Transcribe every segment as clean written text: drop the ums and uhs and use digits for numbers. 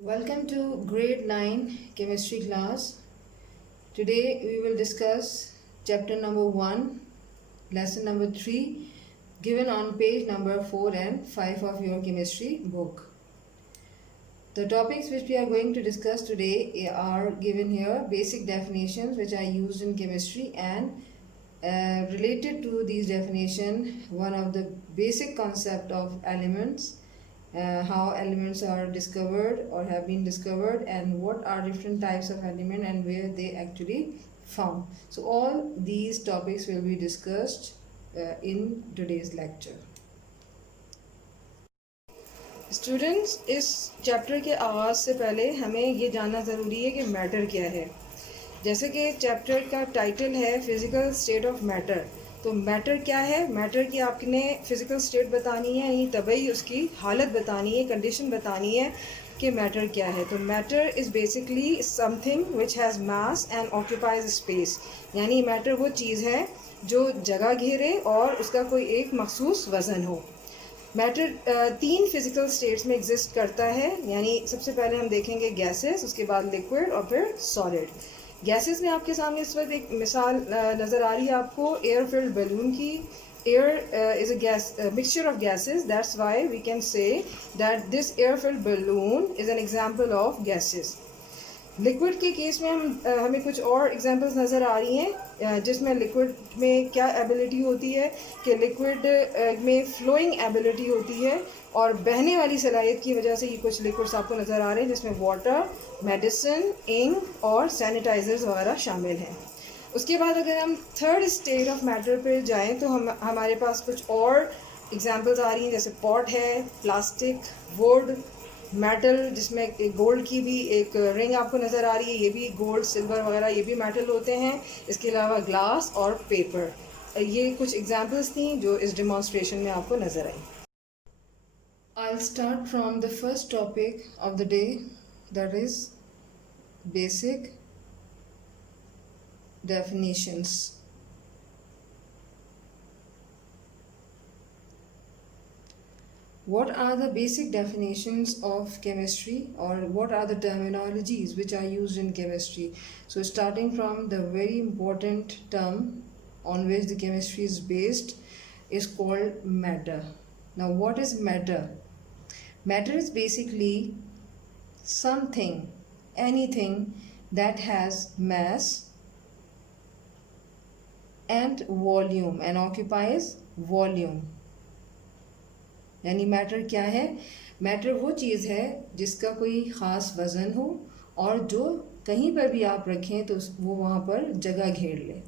Welcome to grade 9 chemistry class. Today we will discuss chapter number 1, lesson number 3, given on page number 4 and 5 of your chemistry book. The topics which we are going to discuss today are given here: basic definitions which are used in chemistry, and related to these definition, one of the basic concept of elements, how elements are discovered or have been discovered, and what are different types of element and where they actually found. So all these topics will be discussed in today's lecture. Students, इस chapter के आगाज़ से पहले हमें ये जानना ज़रूरी है कि मैटर क्या है। जैसे कि चैप्टर का टाइटल है फिज़िकल स्टेट ऑफ मैटर, तो मैटर क्या है? मैटर की आपने फिज़िकल स्टेट बतानी है, यानी तभी उसकी हालत बतानी है, कंडीशन बतानी है कि मैटर क्या है। तो matter is basically something which has mass and occupies space, यानी मैटर वो चीज़ है जो जगह घेरे और उसका कोई एक मखसूस वज़न हो। मैटर तीन फिजिकल स्टेट्स में एग्जिस्ट करता है, यानी सबसे पहले हम देखेंगे गैसेस, उसके बाद लिक्विड और फिर सॉलिड। गैसेस में आपके सामने इस वक्त एक मिसाल नज़र आ रही है आपको एयर फिल्ड बैलून की। Air is a gas mixture of gases, that's why we can say that this air filled balloon is an example of gases. Liquid के केस में हमें कुछ और एग्जांपल्स नज़र आ रही हैं, जिसमें लिक्विड में क्या एबिलिटी होती है कि लिक्विड में फ्लोइंग एबिलिटी होती है और बहने वाली सलाहियत की वजह से ये कुछ लिक्विड्स आपको नज़र आ रहे हैं, जिसमें वाटर, मेडिसिन, इंक और सैनिटाइजर्स वगैरह शामिल हैं। उसके बाद अगर हम थर्ड स्टेट ऑफ मैटर पे जाएं तो हमारे पास कुछ और एग्जांपल्स आ रही हैं, जैसे पॉट है, प्लास्टिक, वुड, मेटल, जिसमें एक गोल्ड की भी एक रिंग आपको नज़र आ रही है, ये भी गोल्ड, सिल्वर वगैरह ये भी मेटल होते हैं। इसके अलावा ग्लास और पेपर, ये कुछ एग्जांपल्स थी जो इस डेमोन्स्ट्रेशन में आपको नज़र आई। I'll start from the first topic of the day, that is basic definitions. What are the basic definitions of chemistry, or what are the terminologies which are used in chemistry? So starting from the very important term on which the chemistry is based is called matter. Now what is matter? Matter is basically something, anything that has mass and volume and occupies volume. यानी matter क्या है? Matter वो चीज़ है जिसका कोई ख़ास वज़न हो और जो कहीं पर भी आप रखें तो वो वहाँ पर जगह घेर ले।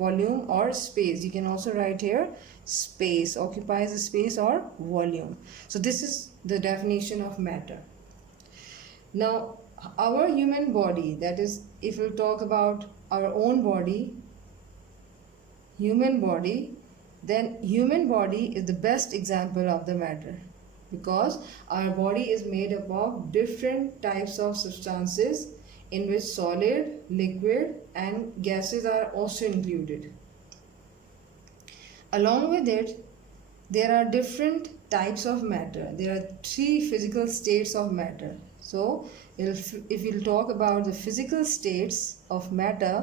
वॉल्यूम और space, you can also write here space, occupies space और volume. So this is the definition of matter. Now our human body, that is if you talk about our own body, human body, then human body is the best example of the matter, because our body is made up of different types of substances in which solid, liquid and gases are also included. Along with it, there are different types of matter. There are three physical states of matter. So if we'll talk about the physical states of matter,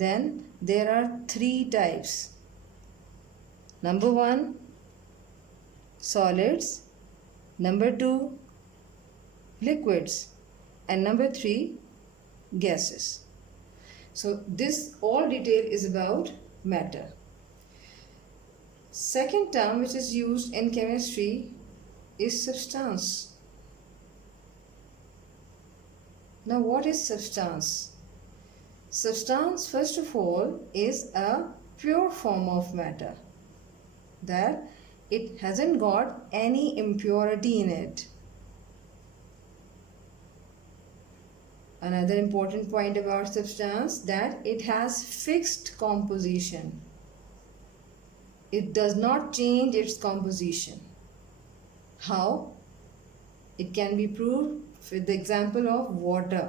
then there are three types. Number 1, solids. Number 2, liquids. And number 3, gases. So this all detail is about matter. Second term which is used in chemistry is substance. Now what is substance? Substance, first of all, is a pure form of matter, that it hasn't got any impurity in it. Another important point about substance, that it has fixed composition. It does not change its composition. How? It can be proved with the example of water.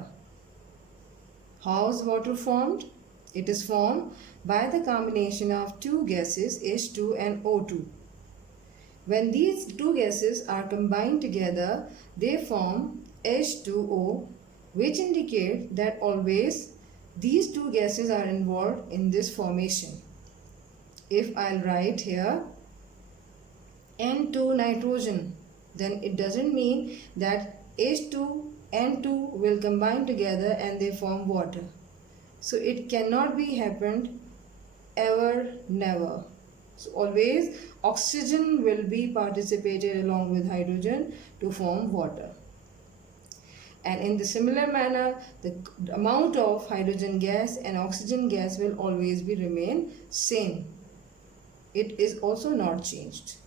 How is water formed? It is formed by the combination of two gases, H2 and O2. When these two gases are combined together, they form H2O, which indicate that always these two gases are involved in this formation. If I'll write here N2 nitrogen, then it doesn't mean that H2 N2 will combine together and they form water. So it cannot be happened ever, never. So always oxygen will be participated along with hydrogen to form water. And in the similar manner, the amount of hydrogen gas and oxygen gas will always be remain same. It is also not changed.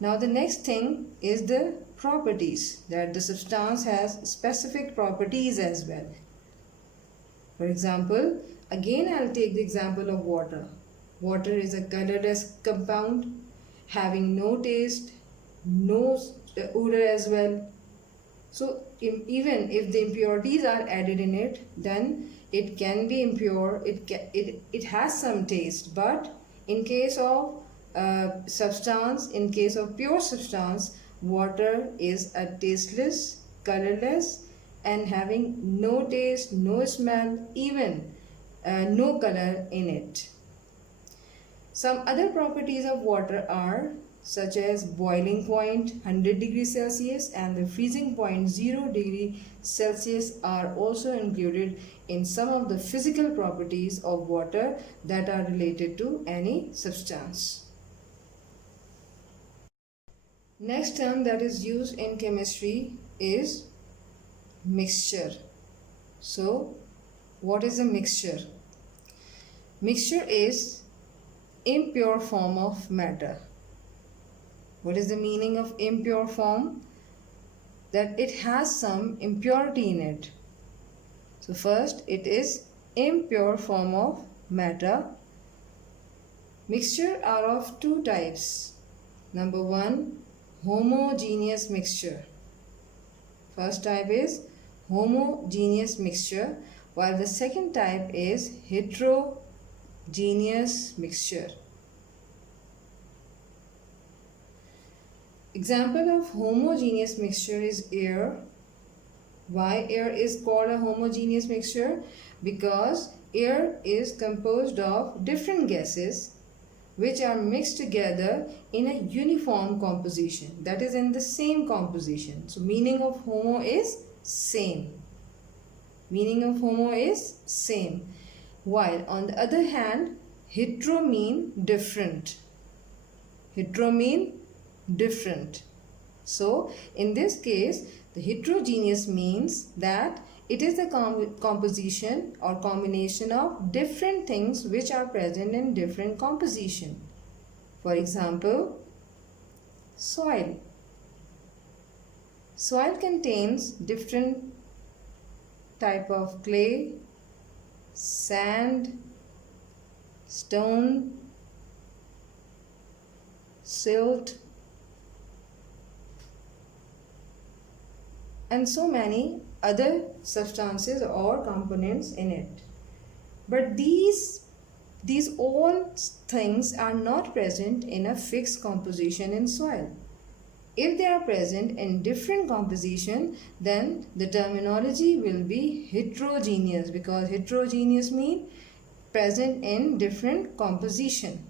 Now the next thing is the properties, that the substance has specific properties as well. For example, again I'll take the example of water. Water is a colorless compound having no taste, no odor as well. So even if the impurities are added in it, then it can be impure, it has some taste, but in case of substance, in case of pure substance, water is a tasteless, colorless and having no taste, no smell, even no color in it. Some other properties of water are such as boiling point 100 degrees Celsius and the freezing point 0 degree Celsius are also included in some of the physical properties of water that are related to any substance. Next term that is used in chemistry is mixture. So, what is a mixture? Mixture is impure form of matter. What is the meaning of impure form? That it has some impurity in it. So first, it is impure form of matter. Mixture are of two types. Number one, homogeneous mixture. First type is homogeneous mixture, while the second type is heterogeneous mixture. Example of homogeneous mixture is air. Why air is called a homogeneous mixture? Because air is composed of different gases which are mixed together in a uniform composition, that is in the same composition. So meaning of homo is same. Meaning of homo is same. While on the other hand, hetero mean different. Hetero mean different. So in this case, the heterogeneous means that it is the composition or combination of different things which are present in different composition. For example, soil. Soil contains different type of clay, sand, stone, silt, and so many other substances or components in it. But these all things are not present in a fixed composition in soil. If they are present in different composition, then the terminology will be heterogeneous, because heterogeneous means present in different composition.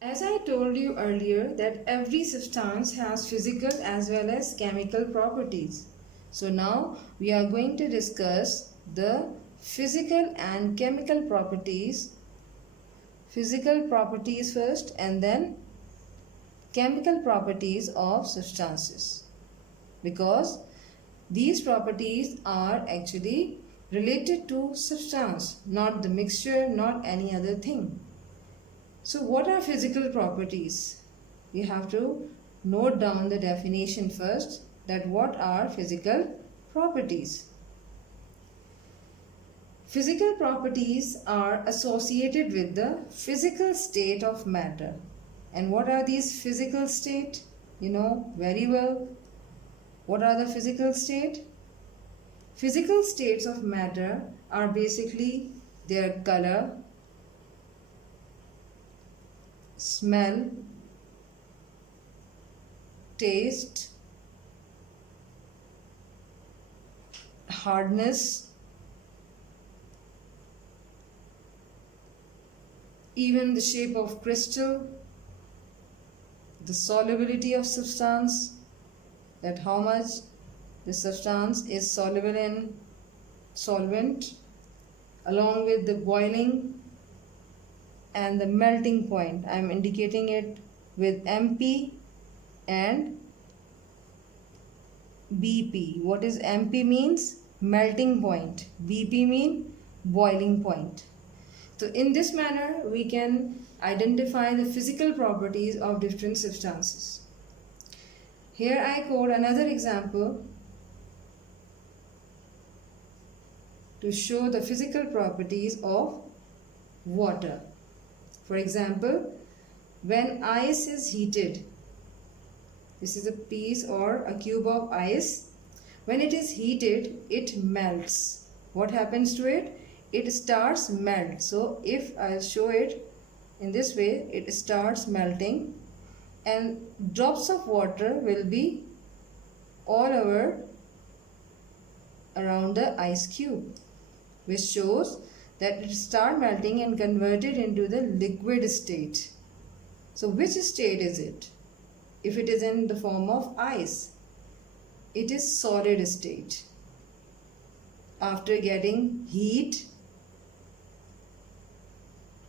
As I told you earlier that every substance has physical as well as chemical properties. So now we are going to discuss the physical and chemical properties. Physical properties first and then chemical properties of substances. Because these properties are actually related to substance, not the mixture, not any other thing. So what are physical properties? You have to note down the definition first, that what are physical properties. Physical properties are associated with the physical state of matter. And what are these physical state? You know very well. What are the physical state? Physical states of matter are basically their color, smell, taste, hardness, even the shape of crystal, the solubility of substance, that how much the substance is soluble in solvent, along with the boiling and the melting point. I am indicating it with MP and BP. What is MP means? Melting point. BP mean boiling point. So in this manner we can identify the physical properties of different substances. Here I quote another example to show the physical properties of water. For example, when ice is heated, this is a piece or a cube of ice. When it is heated, it melts. What happens to it? It starts melt. So if I show it in this way, it starts melting and drops of water will be all over around the ice cube, which shows that it starts melting and converted into the liquid state. So which state is it? If it is in the form of ice, it is solid state. After getting heat,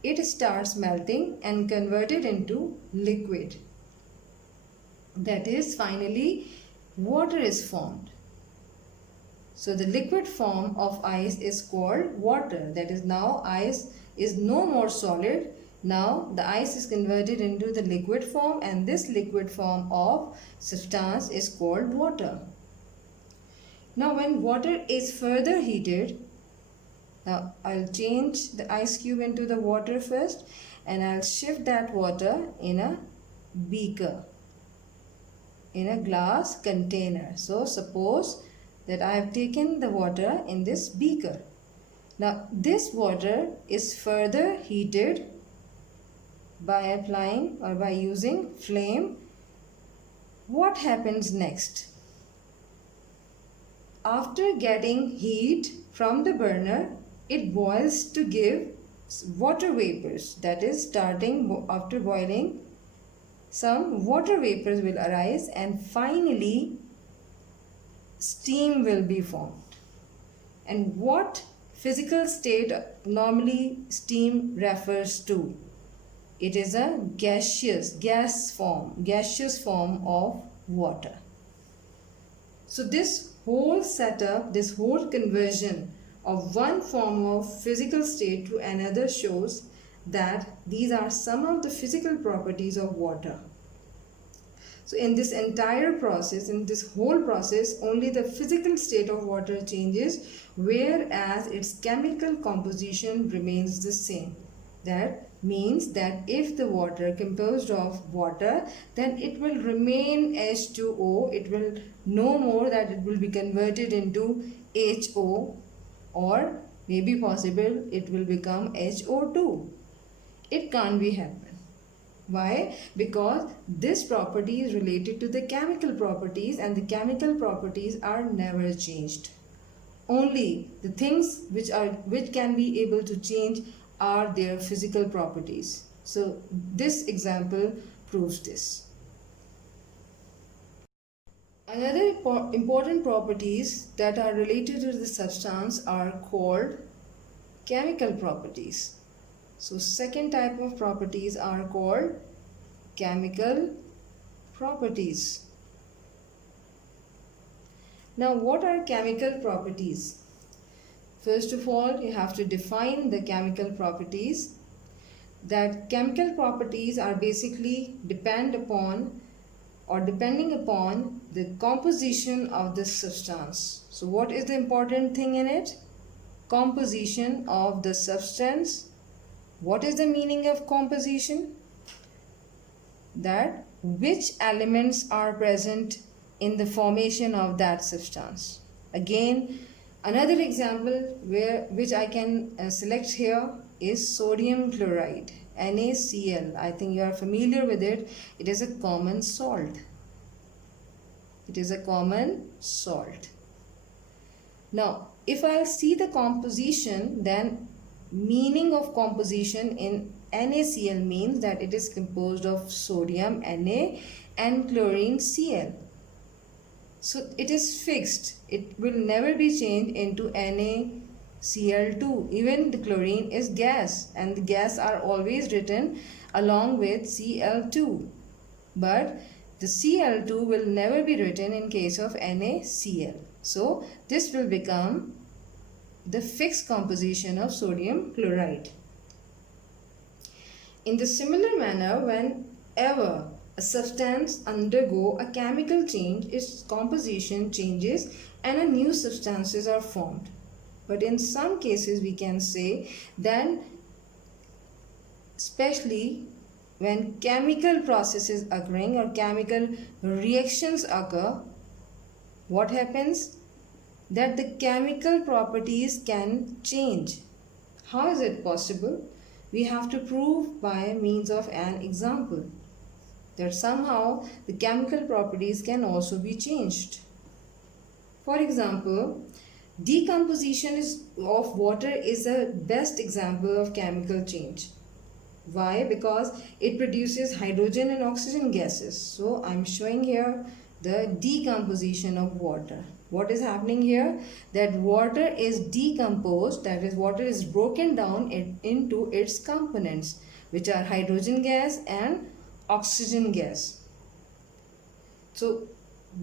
it starts melting and converted into liquid. That is, finally water is formed. So the liquid form of ice is called water. That is, now ice is no more solid. Now the ice is converted into the liquid form, and this liquid form of substance is called water. Now when water is further heated, now I'll change the ice cube into the water first, and I'll shift that water in a beaker, in a glass container. So suppose that I have taken the water in this beaker. Now this water is further heated by applying or by using flame. What happens next? After getting heat from the burner, it boils to give water vapors. That is, starting after boiling, some water vapors will arise, and finally steam will be formed. And what physical state normally steam refers to? It is a gaseous form of water. So this whole setup, this whole conversion of one form of physical state to another shows that these are some of the physical properties of water. So in this entire process, in this whole process, only the physical state of water changes, whereas its chemical composition remains the same. That means that if the water composed of water, then it will remain H2O. It will no more that it will be converted into HO, or maybe possible it will become HO2. It can't be happen. Why? Because this property is related to the chemical properties, and the chemical properties are never changed. Only the things which can be able to change are their physical properties. So this example proves this. Another important properties that are related to the substance are called chemical properties. So second type of properties are called chemical properties. Now what are chemical properties? First of all, you have to define the chemical properties. That chemical properties are basically depending upon the composition of the substance. So what is the important thing in it? Composition of the substance. What is the meaning of composition? That which elements are present in the formation of that substance. Again, another example which I can select here is sodium chloride. NaCl. I think you are familiar with it. It is a common salt. It is a common salt. Now, if I'll see the composition, then meaning of composition in NaCl means that it is composed of sodium Na and chlorine Cl. So it is fixed. It will never be changed into NaCl2. Even the chlorine is gas, and the gas are always written along with Cl2. But the Cl2 will never be written in case of NaCl. So this will become the fixed composition of sodium chloride. In the similar manner, whenever a substance undergo a chemical change, its composition changes and a new substances are formed. But in some cases we can say that especially when chemical processes occurring or chemical reactions occur, what happens? That the chemical properties can change. How is it possible? We have to prove by means of an example that somehow the chemical properties can also be changed. For example, decomposition of water is the best example of chemical change. Why? Because it produces hydrogen and oxygen gases. So I'm showing here the decomposition of water. What is happening here? That water is decomposed, that is, water is broken down into its components, which are hydrogen gas and oxygen gas. So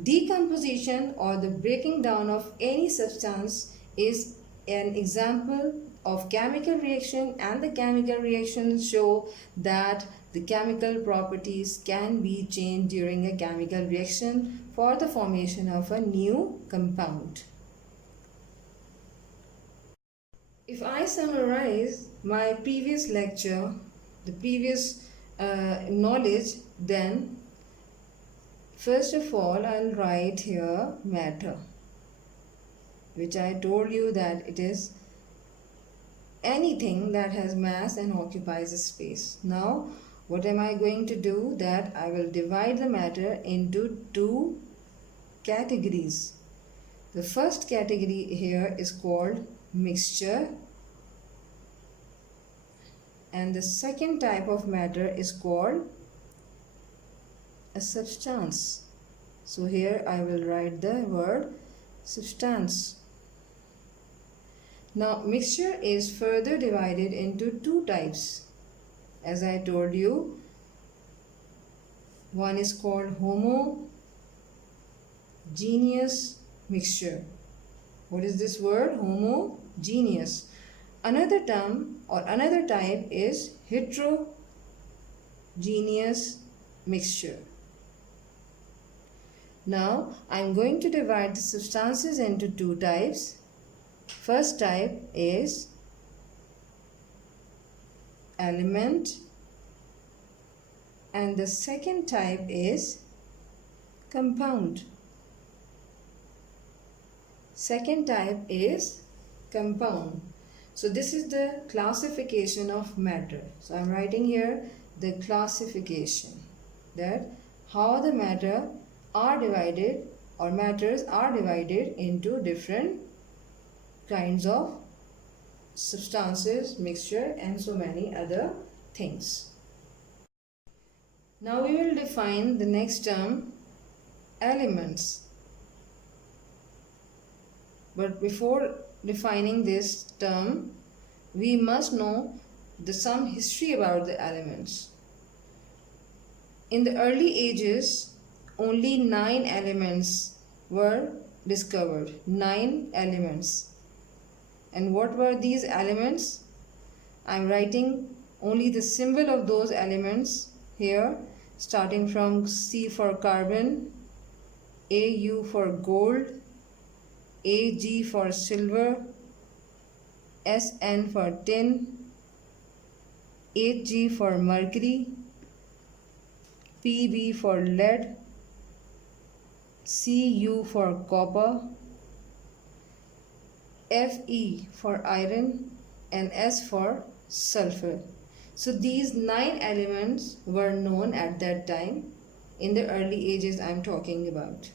decomposition or the breaking down of any substance is an example of chemical reaction, and the chemical reactions show that the chemical properties can be changed during a chemical reaction for the formation of a new compound. If I summarize my previous lecture, the previous knowledge, then first of all I'll write here matter, which I told you that it is anything that has mass and occupies a space. Now what am I going to do? That I will divide the matter into two categories. The first category here is called mixture, and the second type of matter is called a substance. So here I will write the word substance. Now mixture is further divided into two types. As I told you, one is called homogeneous mixture. What is this word? Homogeneous. Another term or another type is heterogeneous mixture. Now I am going to divide the substances into two types. First type is element, and the second type is compound. Second type is compound. So this is the classification of matter. So I'm writing here the classification, that how the matter are divided or matters are divided into different kinds of substances, mixture, and so many other things. Now we will define the next term, elements. But before defining this term, we must know some history about the elements. In the early ages, only 9 elements were discovered. 9 elements. And what were these elements? I am writing only the symbol of those elements here, starting from C for carbon, AU for gold, AG for silver, SN for tin, HG for mercury, PB for lead, Cu for copper, Fe for iron, and S for sulfur. So these 9 elements were known at that time, in the early ages I'm talking about.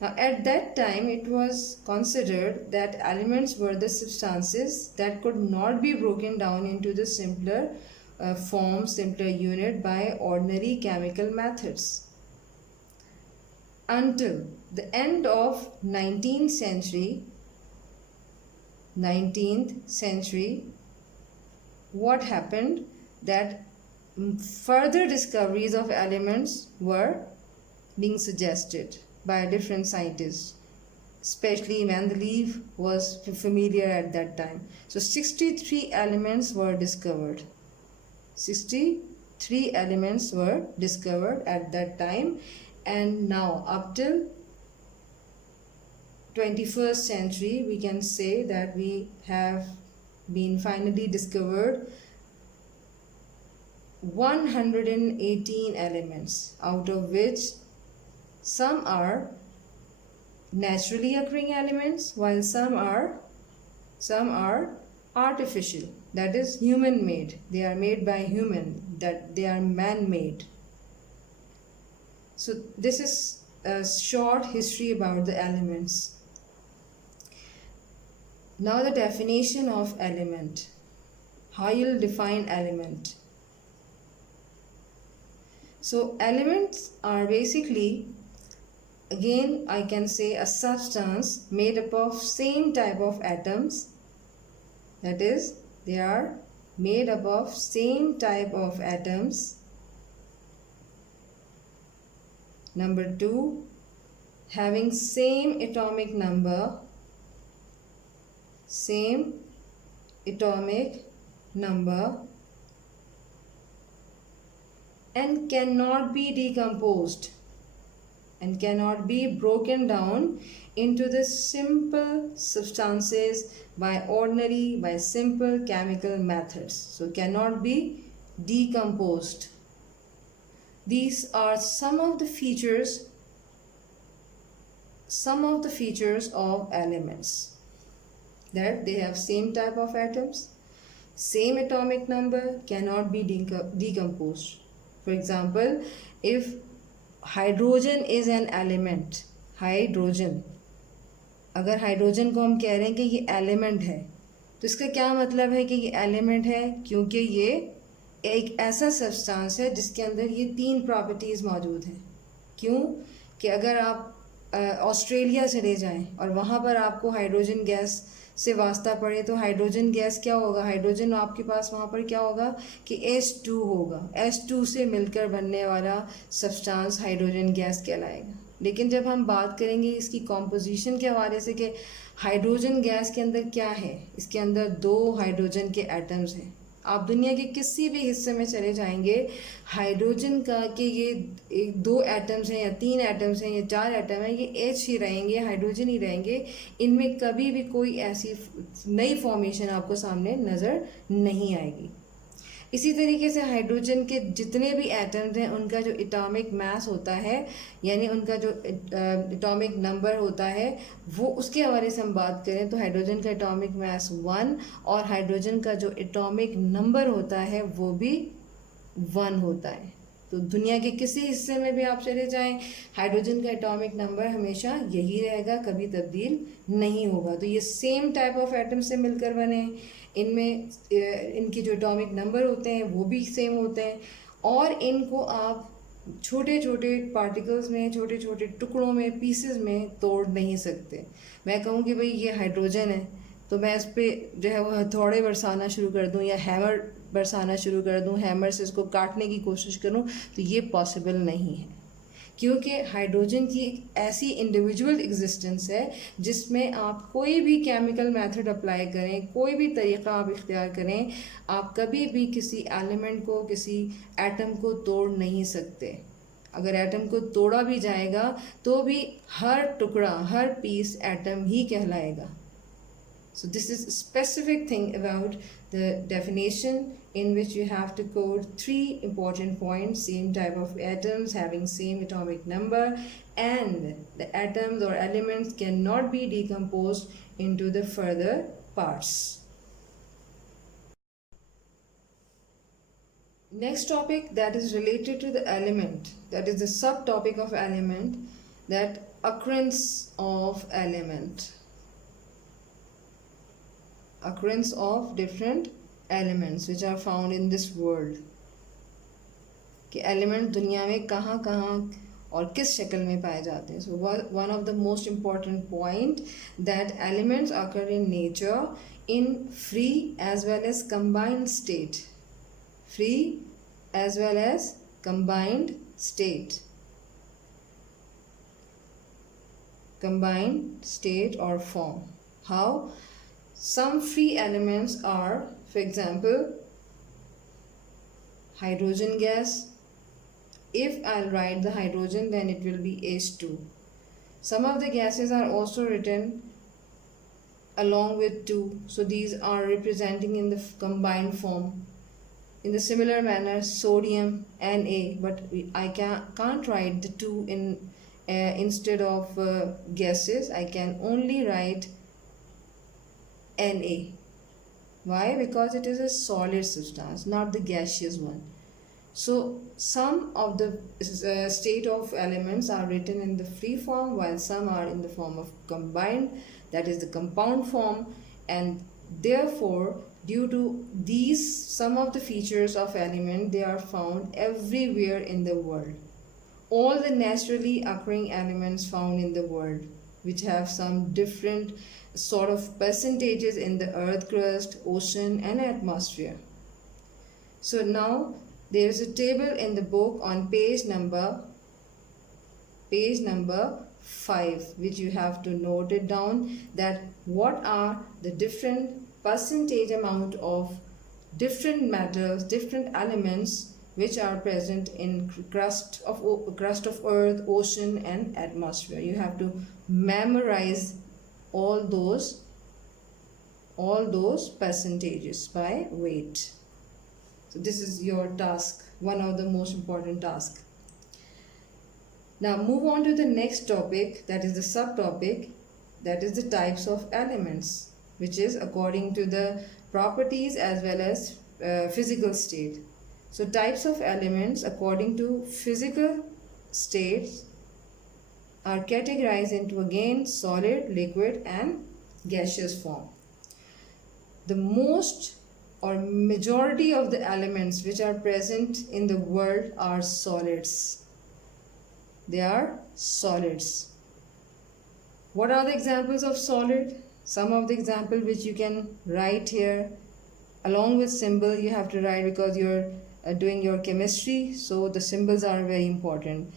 Now, at that time, it was considered that elements were the substances that could not be broken down into the simpler form, simpler unit by ordinary chemical methods. Until the end of 19th century, what happened that further discoveries of elements were being suggested by different scientists, especially Mendeleev was familiar at that time. So 63 elements were discovered. 63 elements were discovered at that time, and now up till 21st century we can say that we have been finally discovered 118 elements, out of which some are naturally occurring elements while some are artificial, that is human made. They are made by human, that they are man made. So this is a short history about the elements. Now the definition of element. How you'll define element? So elements are basically, again I can say, a substance made up of same type of atoms. That is, they are made up of same type of atoms. Number 2, having same atomic number, and cannot be decomposed and cannot be broken down into the simple substances by simple chemical methods. So cannot be decomposed. These are some of the features of elements, that they have same type of atoms, same atomic number, cannot be decomposed. For example, if hydrogen is an element, hydrogen, अगर hydrogen को हम कह रहे हैं कि ये element है, तो इसका क्या मतलब है कि ये एलिमेंट है? क्योंकि ये एक ऐसा सब्सटेंस है जिसके अंदर ये 3 प्रॉपर्टीज़ मौजूद हैं। क्यों कि अगर आप ऑस्ट्रेलिया चले जाएं और वहाँ पर आपको हाइड्रोजन गैस से वास्ता पड़े, तो हाइड्रोजन गैस क्या होगा? हाइड्रोजन आपके पास वहाँ पर क्या होगा कि H2 होगा। H2 से मिलकर बनने वाला सब्सटेंस हाइड्रोजन गैस कहलाएगा। लेकिन जब हम बात करेंगे इसकी कॉम्पोजिशन के हवाले से कि हाइड्रोजन गैस के अंदर क्या है, इसके अंदर 2 हाइड्रोजन के एटम्स हैं। आप दुनिया के किसी भी हिस्से में चले जाएंगे, हाइड्रोजन का कि ये 2 एटम्स हैं या 3 एटम्स हैं या 4 एटम हैं, ये H ही रहेंगे, हाइड्रोजन ही रहेंगे। इनमें कभी भी कोई ऐसी नई फॉर्मेशन आपको सामने नज़र नहीं आएगी। इसी तरीके से हाइड्रोजन के जितने भी एटम्स हैं उनका जो एटॉमिक मास होता है, यानी उनका जो एटॉमिक नंबर होता है, वो उसके हवाले से हम बात करें तो हाइड्रोजन का एटॉमिक मास 1 और हाइड्रोजन का जो एटॉमिक नंबर होता है वो भी 1 होता है। तो दुनिया के किसी हिस्से में भी आप चले जाएं, हाइड्रोजन का एटॉमिक नंबर हमेशा यही रहेगा, कभी तब्दील नहीं होगा। तो ये सेम टाइप ऑफ एटम से मिलकर बने, इनमें इनके जो एटॉमिक नंबर होते हैं वो भी सेम होते हैं, और इनको आप छोटे छोटे पार्टिकल्स में, छोटे छोटे टुकड़ों में, पीसेस में तोड़ नहीं सकते। मैं कहूँ कि भाई ये हाइड्रोजन है, तो मैं इस पर जो है वो हथौड़े बरसाना शुरू कर दूँ या हैमर बरसाना शुरू कर दूँ, हैमर से इसको काटने की कोशिश करूँ, तो ये पॉसिबल नहीं है। क्योंकि हाइड्रोजन की एक ऐसी इंडिविजुअल एग्जिस्टेंस है जिसमें आप कोई भी केमिकल मेथड अप्लाई करें, कोई भी तरीक़ा आप इख्तियार करें, आप कभी भी किसी एलिमेंट को, किसी एटम को तोड़ नहीं सकते। अगर एटम को तोड़ा भी जाएगा तो भी हर टुकड़ा, हर पीस एटम ही कहलाएगा। So this is a specific thing about the definition, in which you have to code 3 important points: same type of atoms, having same atomic number, and the atoms or elements cannot be decomposed into the further parts. Next topic that is related to the element, that is the subtopic of element, that occurrence of element, occurrence of different elements which are found in this world, कि element दुनिया में कहाँ कहाँ और किस शक्ल में पाए जाते हैं. So one of the most important point that elements occur in nature in free as well as combined state, free as well as combined state, combined state or form. How? Some free elements are, for example, hydrogen gas. If I'll write the hydrogen, then it will be H2. Some of the gases are also written along with 2, so these are representing in the combined form. In the similar manner, sodium Na, but I can't write the 2 in instead of gases. I can only write Na. Why? Because it is a solid substance, not the gaseous one. So some of the state of elements are written in the free form, while some are in the form of combined, that is the compound form, and therefore due to these some of the features of element, they are found everywhere in the world. All the naturally occurring elements found in the world, which have some different sort of percentages in the earth crust, ocean and atmosphere. So now there is a table in the book on page number 5, which you have to note it down, that what are the different percentage amount of different metals, different elements which are present in crust of earth, ocean and atmosphere. You have to memorize all those percentages by weight. So this is your task, one of the most important tasks. Now move on to the next topic, that is the subtopic, that is the types of elements, which is according to the properties as well as physical state. So types of elements according to physical states are categorized into again solid, liquid and gaseous form. The most or majority of the elements which are present in the world are solids. They are solids. What are the examples of solid? Some of the example which you can write here along with symbol you have to write, because you're doing your chemistry, so the symbols are very important.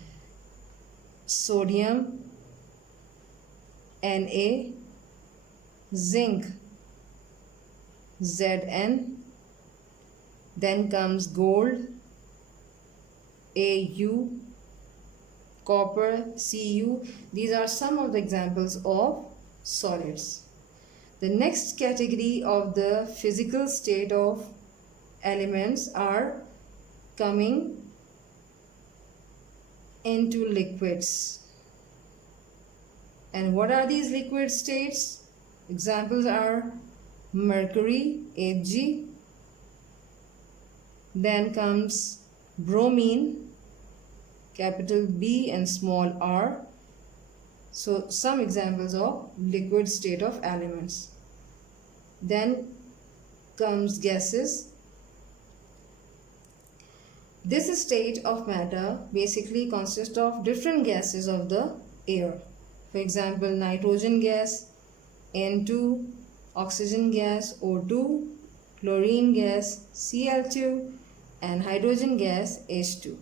Sodium, Na, zinc, Zn, then comes gold, Au, copper, Cu. These are some of the examples of solids. The next category of the physical state of elements are coming into liquids. And what are these liquid states? Examples are mercury, Hg, then comes bromine, capital B and small r. So some examples of liquid state of elements. Then comes gases. This state of matter basically consists of different gases of the air. For example, nitrogen gas, N2, oxygen gas, O2, chlorine gas, Cl2, and hydrogen gas, H2.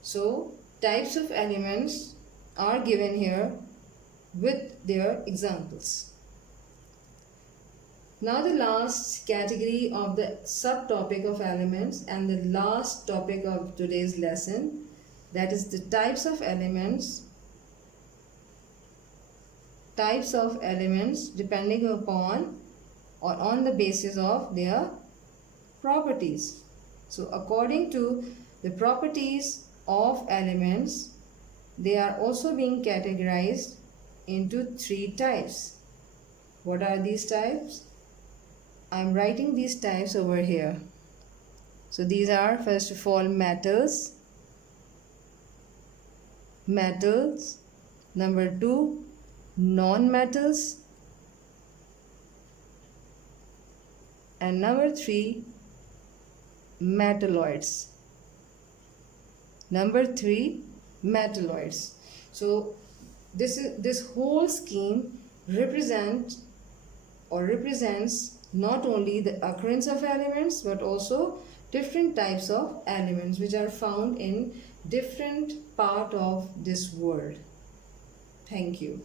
So types of elements are given here with their examples. Now the last category of the subtopic of elements and the last topic of today's lesson, that is the types of elements depending upon or on the basis of their properties. So according to the properties of elements, they are also being categorized into 3 types. What are these types? I am writing these types over here. So these are first of all metals. Number 2, non-metals. And number 3, metalloids. So this whole scheme represents not only the occurrence of elements but also different types of elements which are found in different part of this world. Thank you.